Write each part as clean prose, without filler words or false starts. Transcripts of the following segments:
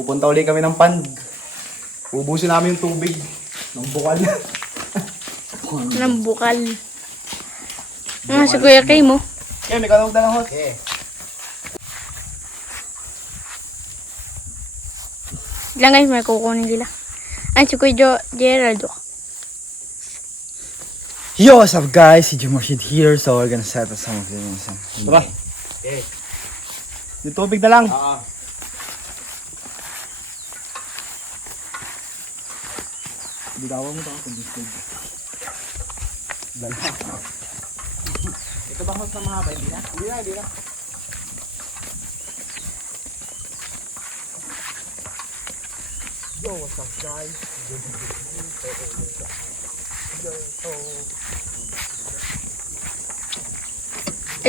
Pupunta ulit kami ng pond. Ubusin namin yung tubig ng bukal. Ng bukal. Si Kuya Kay mo. May kalawag na lang hot. Lang guys, may kukunin sila. Ay, si Kuya Gerald. Yo, what's up guys? Si Jumashid here. So we're gonna set up some of things. Tara. Yung tubig na lang. Bitawan mo ito kung gusto. Dala. Ito ba hot na mga ba? Hindi na? Hindi na. Yo, what's up guys?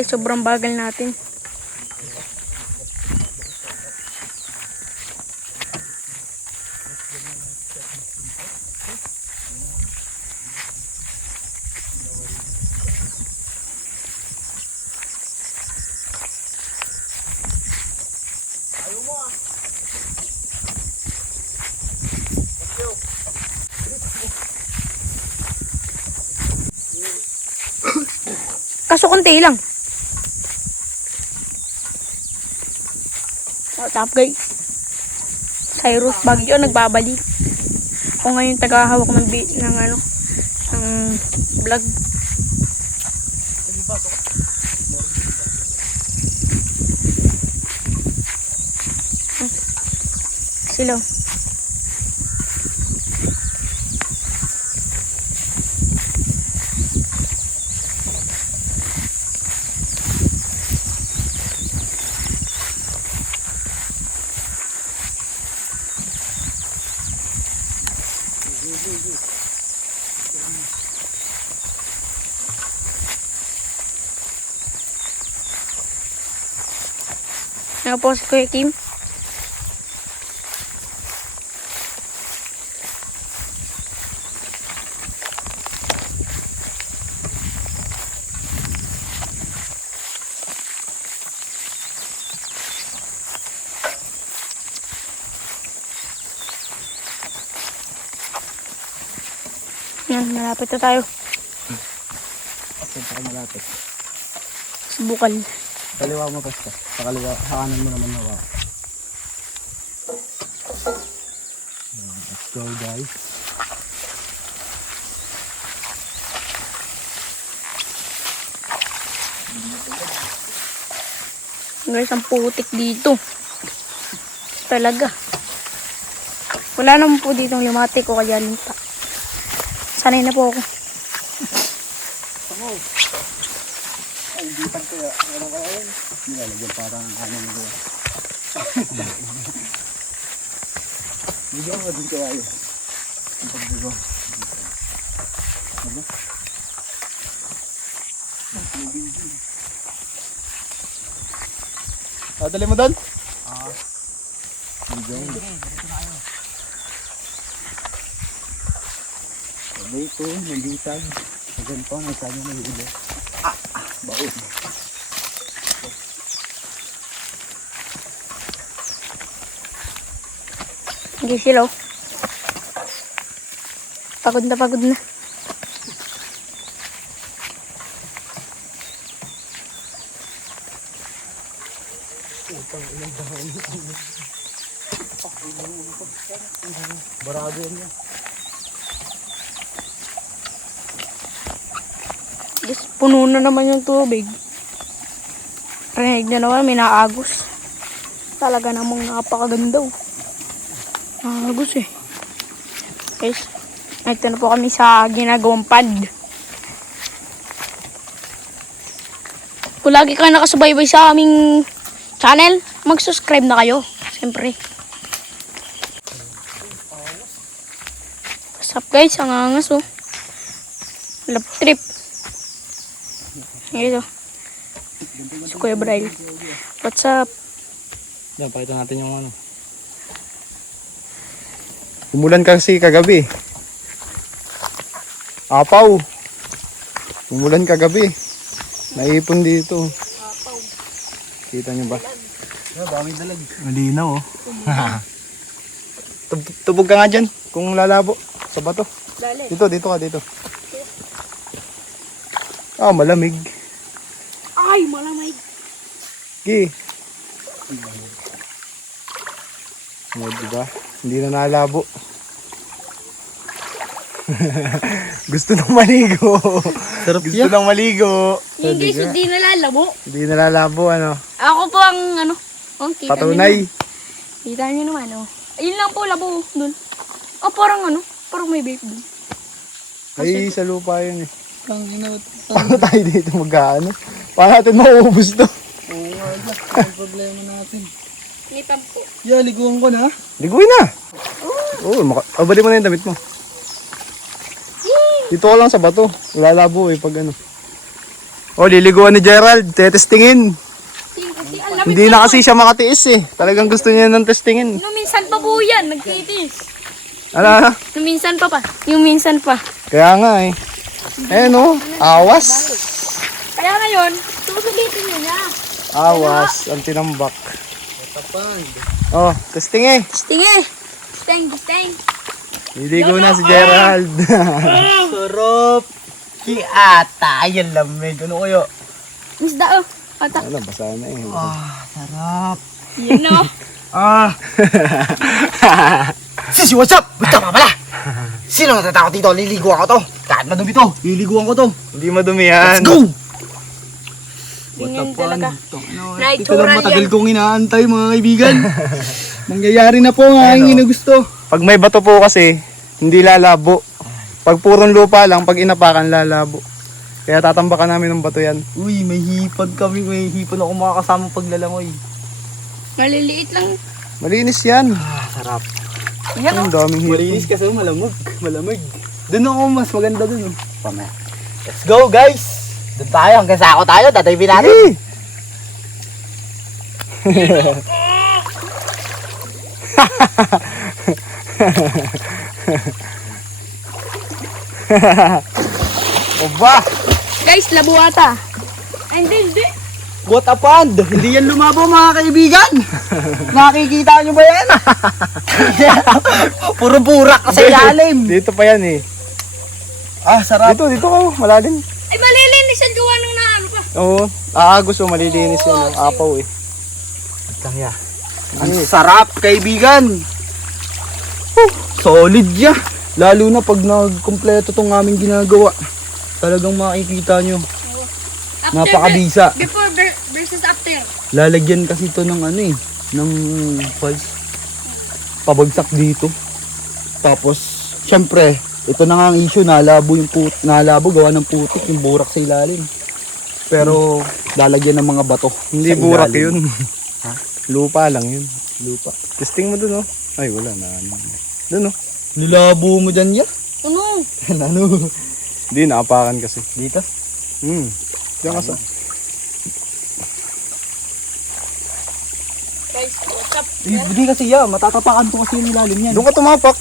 Sobrang bagal natin. Kaso konti lang. What's up guys? Cyrus Bagyo nagbabalik. Ako ngayon tagahawak ng vlog. Sila. Ano po si Kuya Kim? Yan, malapit na tayo. Saan ka malapit? Sa bukal. Kaliwa mo basta. Sa kaliwa, sa kanan mo naman nawa. Let's go guys. Guys, ang putik dito. Talaga. Wala naman po ditong limatik o kaya limpa. Sanay na po ako. Ay, hindi pa kaya. Ano kaya yun? Hindi lalagyan parang ano na kaya. Hindi ako din kaya yun. Ang pagbigo. Ano? Dali mo doon? Hindi ito, nanditag. Sa ganito, nagsabi mo nag-iilo. Baon. Hindi sila. Pagod na pagod na. Barado yan yan. Guys, puno na naman yung tubig. Rinig na naman, may naagos. Talaga namang napakaganda. Naagos eh. Guys, ito na po kami sa ginagawang pond. Kung lagi kayo nakasubaybay sa aming channel, mag-subscribe na kayo. Siyempre. What's up guys? Ang angas oh. Love trip. Ito. Si Kuya Braille. What's up? Yan, pakita natin yung ano. Umulan kasi kagabi. Apaw. Umulan kagabi. Naipon dito. Kita nyo ba? Daming dalag. Malinaw oh. Tubog ka nga dyan kung lalabo sa bato. Dali. Dito ka, dito. Ah, malamig. Ay, malamig. Gi. O, diba? Hindi na nalabo. Gusto nang maligo. Sarap Gusto nang maligo. Yung guys, hindi nalalabo. Hindi nalalabo, ano. Ako po ang ano. Oh, kita nyo Patunay. naman. Kita nyo naman, oh. Ayun lang po, labo. Dun. Oh, parang ano. Parang may vape dun. Ay, sa lupa yun eh. Ang inot. Paano tayo dito mag-ano? Paano natin mauubos to? Oo nga, ang problema natin. Ngitam po. Yeah, liguan ko na. Liguin na. Oo, bali mo na yung damit mo. Dito ka lang sa bato. Lalabo eh pag ano. Oh, liliguan ni Gerald. Tetestingin. Hindi na kasi siya makatiis eh. Talagang gusto niya ng testingin. Nung minsan pa po yan, nagtitis. Ano? Nung minsan pa. Yung minsan pa. Kaya nga eh. Ayan oh, awas. Kaya ngayon, susulitin nyo na. Awas, ang tinambak. Oh, testing eh. Stinge. Steng. Liligo na si Gerald. Sarap. Kiata. Ayan lamig. Ano kayo? Misda, oh. Ata. Ano, basa na eh. Sarap. Yan, oh. Sisi, what's up? Tama pala. Sino natatakot dito? Liliguan ko to. Kahit madumi to, liliguan ko to. Hindi madumi yan. Let's go! Tingin talaga. Ito Naitsura lang matagal yan. kong inaantay mga kaibigan. Nangyayari na po ang aking ginugusto. Pag may bato po kasi, hindi lalabo. Pag purong lupa lang, pag inapakan, lalabo. Kaya tatambakan namin ng bato yan. Uy, may hipad kami. May hipad ako makakasama paglalangoy. Maliliit lang. Malinis yan. Sarap. Yan, oh. Ang daming Malinis hipon. kasi malamig. Malamig. Doon ako mas maganda doon. Let's go guys! Doon tayo. Hanggang sako tayo. Tataypin natin. Eh! Oba! Guys, labo ata. Ay, hindi. What a pond! Hindi yan lumabo mga kaibigan! Nakikita nyo ba yan? Puro burak sa ilalim! Dito pa yan eh. Ah, sarap! Dito ka. Malalim. Ay, malilinis yan gawa ng naano pa. Oo. Aagos o malilinis yan. oh. Apaw eh. Lang ya. Ang sarap kaibigan! Solid ya! Lalo na pag nagkompleto tong aming ginagawa. Talagang makikita nyo. After Napakabisa. Before versus after. Lalagyan kasi ito ng ano eh, ng falls. Pabagsak dito. Tapos, syempre, ito na nga ang issue, nalabo gawa ng putik, yung burak sa ilalim. Pero, lalagyan ng mga bato. Hindi sa burak ilalim. yun. Ha? Lupa lang yun. Lupa. Testing mo dun oh. Ay wala na. Dun oh. Nilabo mo dyan ya? Ano? Ano? Hindi naapakan kasi. Dito? Diyan ka sa. Guys, what's up? Hindi kasi ya, matatapakan ko kasi yung ilalim yan. Doon ka tumapak.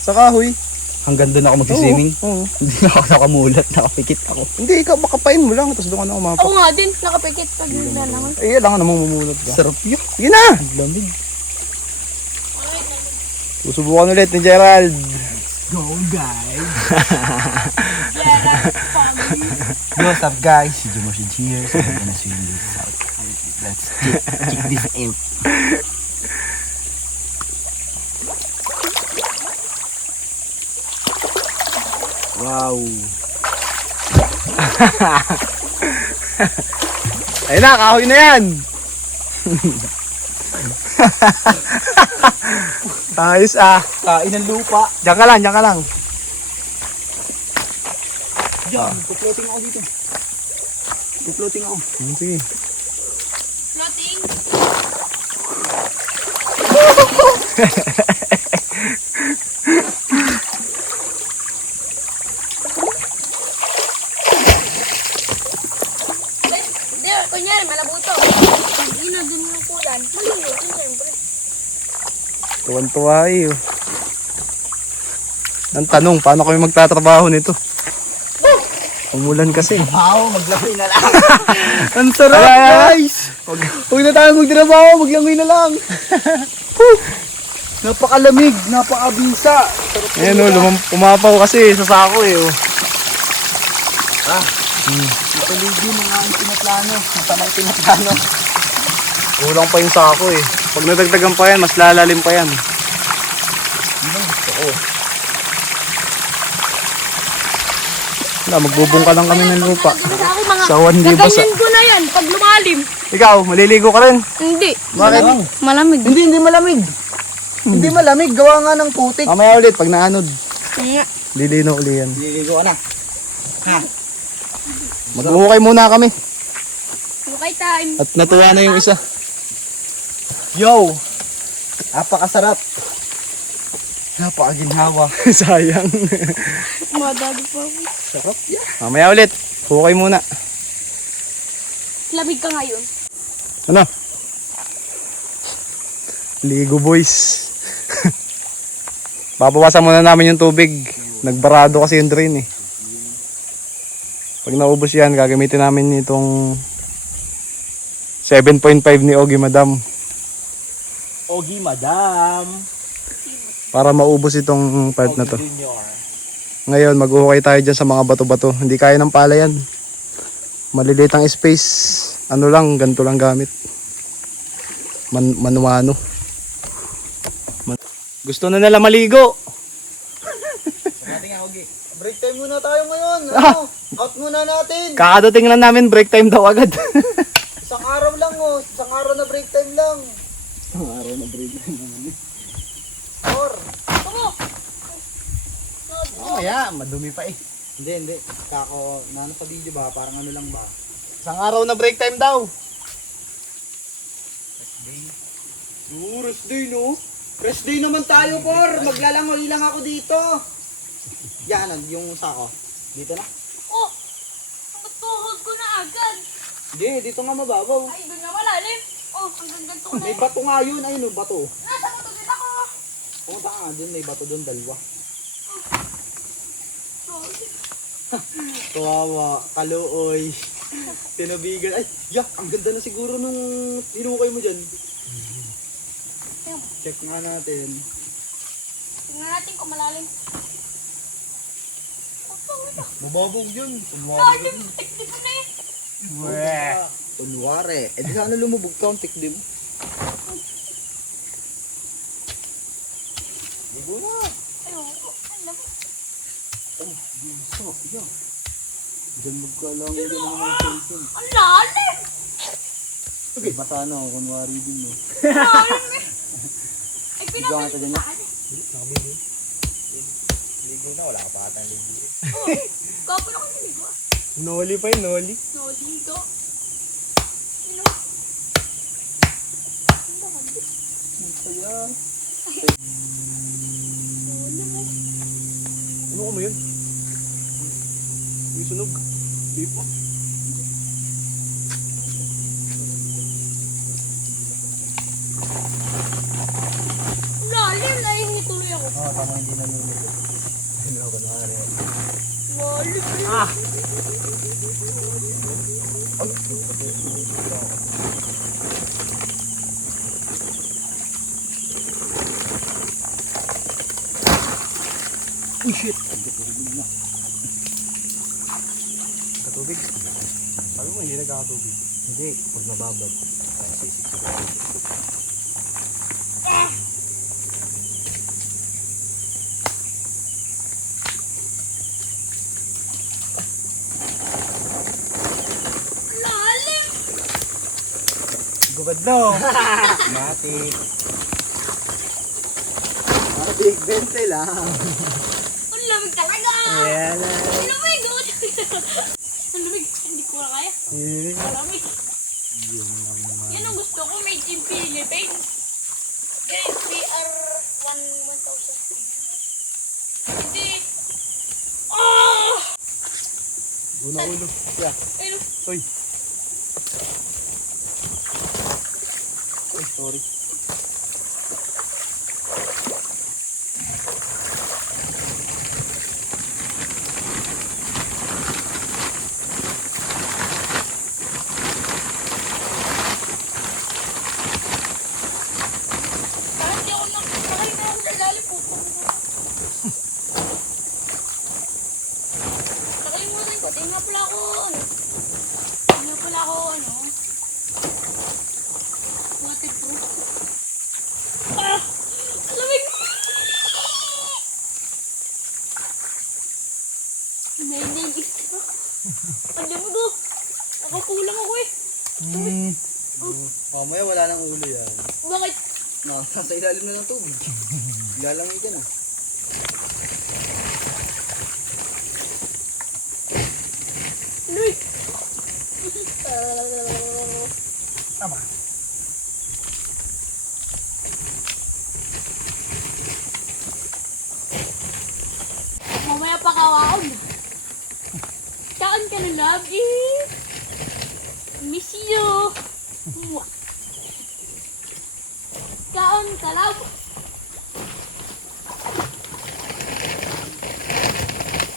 Sa kahoy. Hanggang doon ako mag-swimming. Oo. Hindi na ako nakamulat, nakapikit ako. Hindi, ikaw makapain mo lang. Tapos doon ka na umapak. Ako nga din, nakapikit pag nilalangan. Ay, kailangan namang mumulat ka. Sarap yun. Sige na! Lamig. Susubukan ulit ni Gerald. Go guys! What's up guys? Si Jumoshid here. So we're gonna swim this out. Let's kick this out. Wow! Ayun na, kahoy na yan. Ayos ah. Kain ng lupa. Diyan ka lang, diyan ka lang. Diyan, floating ako dito. Floating ako. Sige. Floating. Hindi, kunyari, malabuto. Hindi na dun yung kulan. Malinis, yun siyempre. Tuwan-tuwa eh. Oh. Ang tanong, paano kami magtatrabaho nito? Umulan kasi. Wow, maglangoy na lang. Ang sarap Ala. guys! Huwag na tayo magtrabaho, maglangoy na lang. Napakalamig, napakabisa. Ayan o, pumapaw kasi sa sako eh. Oh. Ito ligi mga ang pinaplano. Masamang pinaplano. Kulang pa yung sako eh. Pag nadagdagan pa yan, mas lalalim pa yan. Yun ang gusto ko. Wala, magbubungka lang kami ng lupa. Ako mga Sawan di basa. gaganyan ko na yan pag lumalim. Ikaw, maliligo ka rin. Hindi. Bakit? Malamig. Hindi malamig. Hindi malamig. Gawa nga ng putik. Mamaya ulit, pag naanod. Nga. Lilino uli yan. Liligo ka na. Ha? Maghuhukay muna kami. Okay time. At natuwa na yung isa. Yo! Napakasarap. Napakaginhawa. Sayang. Madali pa ako. Sarap yan. Mamaya ulit, hukay muna. Lamig ka ngayon. Ano? Ligo boys. Babawasan muna namin yung tubig. Nagbarado kasi yung drain eh. Pag naubos yan, gagamitin namin itong 7.5 ni Ogie Madam Ogie Madam. para maubos itong part na to. Junior. Ngayon, maghuhukay tayo dyan sa mga bato-bato. Hindi kaya ng pala yan. Maliliit ang space. Ano lang, ganito lang gamit. Manuano. Gusto na nila maligo. Natin nga, Ogie. Break time muna tayo ngayon. Ano? Out muna natin. Kakadating lang namin, break time daw agad. Isang araw lang oh. Isang araw na break time lang. Isang araw na break time lang. Or. Mamaya, madumi pa eh. Hindi. Kako, nano sa video ba? Parang ano lang ba? Isang araw na break time daw. Rest day no? Rest day naman tayo, por. Maglalangoy lang ako dito. Yan, yung sako. Dito na? Oh! Ang tuhod ko na agad. Hindi, dito nga mababaw. Ay, doon na malalim. Oh, hanggang ganito ko na May yun. bato nga yun. Ayun o, bato. Nasa matugid ako. Pumunta ka nga dun, may bato dun, dalawa. Sorry. Kawawa, kaluoy. Tinubigan. Ay, yak, ang ganda na siguro nung hinukay mo dyan. Check nga natin. Tingnan natin kung malalim. Mababog yun. Malalim. Tiktik na eh. Kunwari. Eh di sana lumubog ka ang tikdim. Ligo na. Ayoko. Ang lamig. Oh, binso. Iya. Diyan magkalang dyan ang mga sensing. Ang lalim. Okay. Basa na ako, kunwari din mo. Lalim eh. Ay, Ligo nga pinapalik tayo sa niya. akin. Ligo na, wala ka pa atang ligo. Oh, kapo na ko niligo. Noli pa yun, noli. No, dito. Ano? Ano ba? Kaya. Ano ko mo yun? May sunog. Di pa. Lalim. Nahihingi tuloy ako. Oo, tama hindi na lumigo. Ano ako kunwari. Lalim. Uy, shit! Ang katulog na. Katubig. Sabi mo, hindi nagkakatubig. Hindi, pag mababad. Sisip sa Lalim. Gubad no. Matik. Matik, 20 lang. Ang lamig talaga. Ayan na. Ang lamig. Ang lamig. Hindi ko na kaya. Ang lamig. Yan ang gusto ko. Made in Philippines. Yan, CR 1,300. Hindi. Oh! Una ulo. Yeah. Ayun. Uy. Ay, sorry. Parang di ako nakakain. sa ilalim po. Nakalimutan ko. Tingnan pala ako, waterproof. Ah! Alamig! Hindi. Ang lamig ko. Nakakulang ako eh. Mamaya wala nang ulo yan. Bakit? Nasa ilalim na ng tubig. Lalangoy ka na. Luy! Tama. Mamaya pa kawaon. Saan ka na, love? Miss you. Mwah. Kaon ka, love.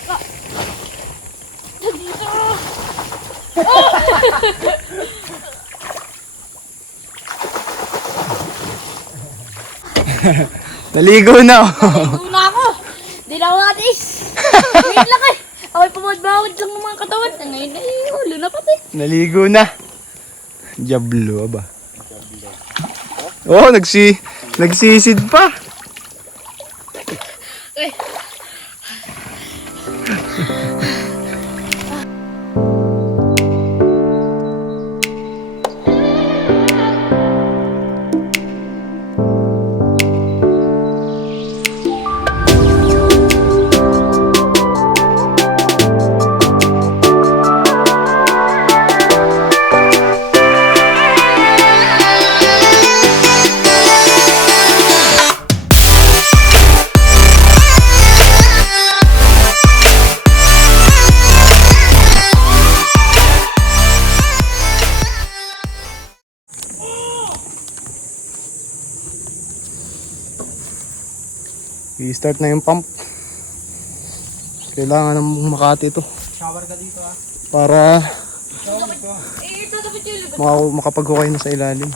Ah. Dito. Naligo na. Una ako. Di na ako natis. Ngayon lang eh. Ako'y pamad-bawad lang ng mga katawan. Ngayon ay ulo na pati. Naligo na. Diablo ba? Oh, nagsisid pa. Eh. I-start na yung pump. Kailangan ng Makati ito. Shower ka dito ah. Para Ito dapat yung makapaghukay na sa ilalim.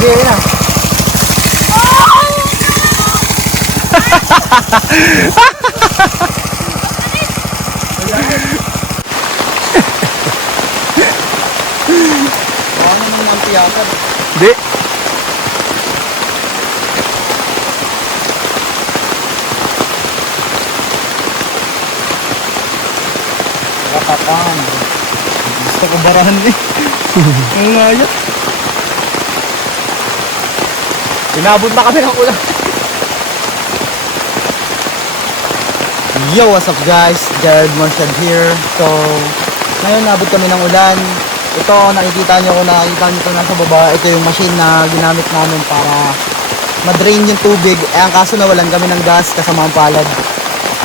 Sige na. Ano naman ang tiyakan? Di. Katakan. Gusto ko barahan eh. Ang ngayat. Inabot na kami ng ulan. Yo, what's up guys? Jared Marshad here. So, ngayon nabot kami ng ulan. Ito, nakikita nyo ito nasa baba. Ito yung machine na ginamit namin para ma-drain yung tubig. Eh, ang kaso nawalan kami ng gas kasama ang palad.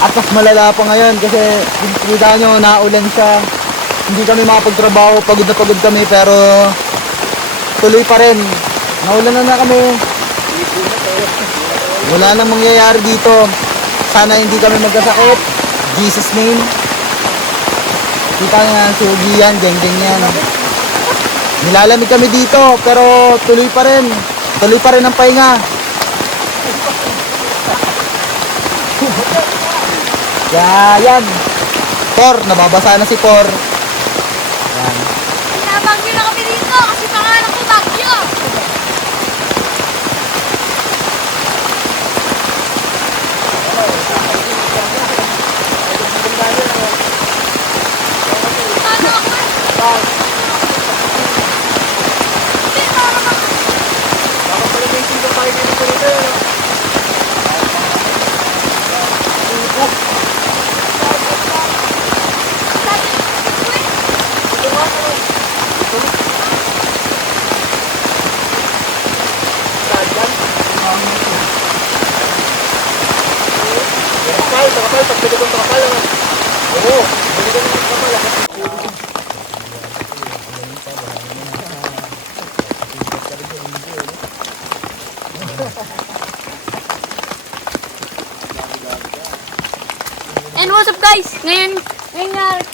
At mas malala pa ngayon kasi kita nyo, naulan siya. Hindi kami makapagtrabaho, pagod na pagod kami pero tuloy pa rin. Naulan na kami. Wala nang mangyayari dito. Sana hindi kami magkasakit. Jesus name. Kita nga, sugi yan, geng-geng yan. Nilalamig kami dito, pero tuloy pa rin. Tuloy pa rin ang pahinga. Yan. Por, nababasa na si Por. Yan. Pinabagyo na kami dito kasi pangalan ko Bagyo. Paano ako? And what's up guys? Ngayon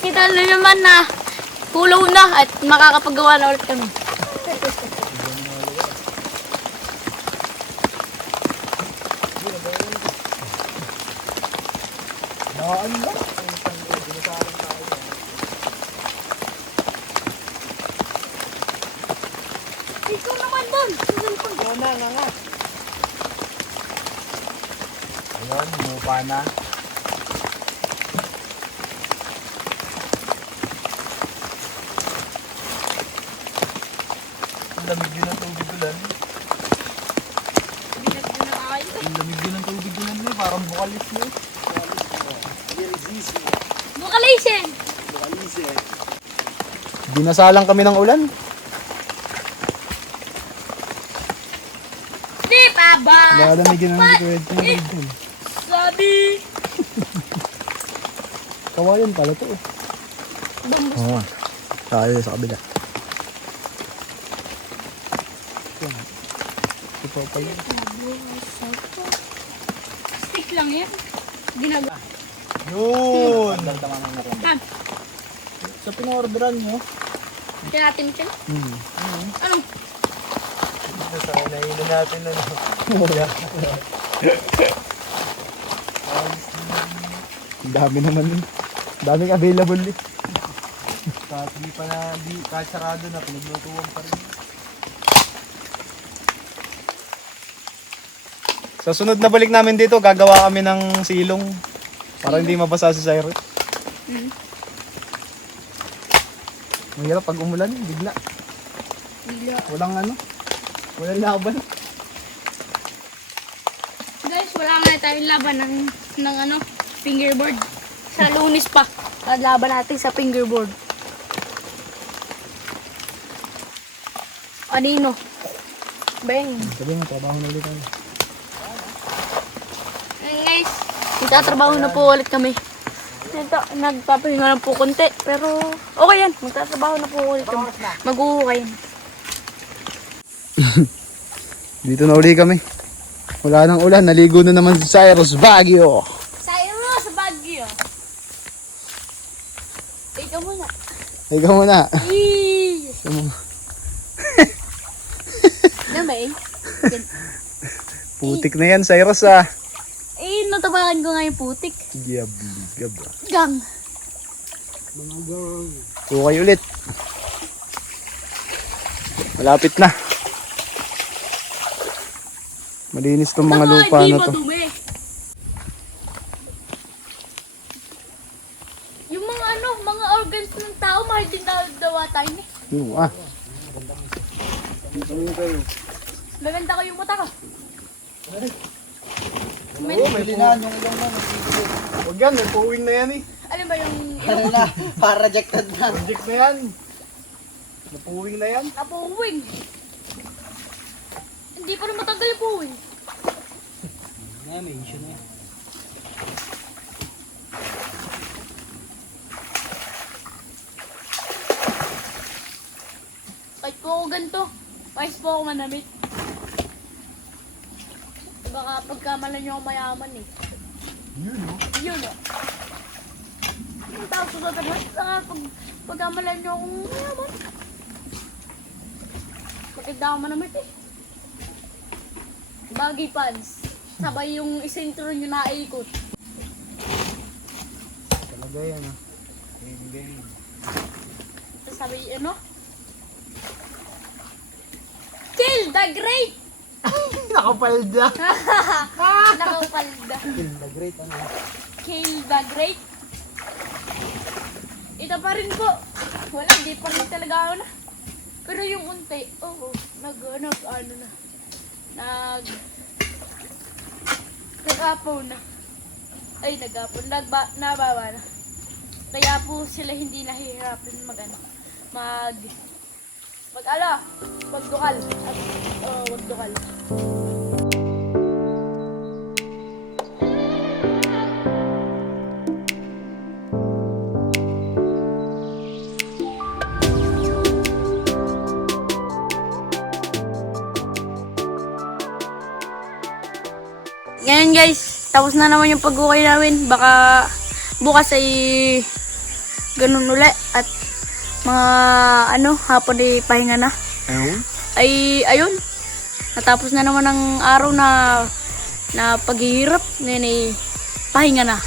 kita na naman na hulaw na at makakapagawa na ulit kami. Ikaw naman doon. Ayun, mupa na. Ang lamig din ng tubig ulan. Ang lamig din ng tubig ulan mo, parang bukalis mo. Bukalisin! Dinasalang kami ng ulan. Di pa ba? Lalamigin ng liquid. Sabi! Kawayan pala to. Oo. Tayo sa kabila. Ito pala. Stick lang yan. Ginagawa. Yun! Han, Sa pinorderan nyo? tinatin siya. Ano? Nainin natin ano. Ang dami naman yun. Daming available eh. Kahit sarado na, pinaglutuan pa rin. Sa sunod na balik namin dito, gagawa kami ng silong para hindi mabasa si Cyrus. Ang hirap pag umulan, bigla. Bigla. Walang laban. Guys, wala nga tayong laban ng fingerboard. Sa Lunes pa. Laban natin sa fingerboard. Anino? Beng. Sabi mo, trabaho na ulit tayo. Guys, magtatrabaho na po ulit kami. Nagpapahinga lang po konti. Pero okay yan. Magtatrabaho na po ulit kami. Mag-uuhukay yan. Dito na uli kami. Wala nang ulan, naligo na naman si Cyrus Baguio. Cyrus Baguio. Ikaw muna. Ikaw muna. Eee! Namay. Putik na yan, Cyrus ah. Natabakan ko nga yung putik. Gab. Gang. Ukay ulit. Malapit na. Malinis tong mga lupa na to. Madumi. Yung mga organs ng tao, mahal din dawa tayo ni. Maganda ko yung mata ko. May linan yung ilang na. Huwag yan, may puwing na yan eh. Ano ba yung Ano na, para rejected na. Project na yan. Napuwing na yan. napuwing? Hindi pa rin matagal yung puwing. May issue na. Kahit po ako ganito, pahis po ako manamit. Baka pagkamalan nyo ang mayaman eh. Yun, no? Yun o. Ang tawag ko sa tagal, pagkamalan nyo akong mayaman. Maganda ako manamit eh. Baggy pants. Sabay yung isentro nyo naikot. Talaga yan, ah. Tapos sabi, ano? Kill the Great! Nakapalda. Nakapalda. Kill the Great, ano? Kill the Great. Ito pa rin po. Wala, di pa rin talaga ako na. Pero yung unti, oo, nag-apaw na. Ay, nag-apaw. Nababa na. Kaya po sila hindi nahihirapan magdukal. Magdukal. Ngayon guys, tapos na naman yung pag-ukay namin. Baka bukas ay ganun uli at mga hapon ay pahinga na. Ayun. Natapos na naman ang araw na paghihirap. Ngayon ay pahinga na.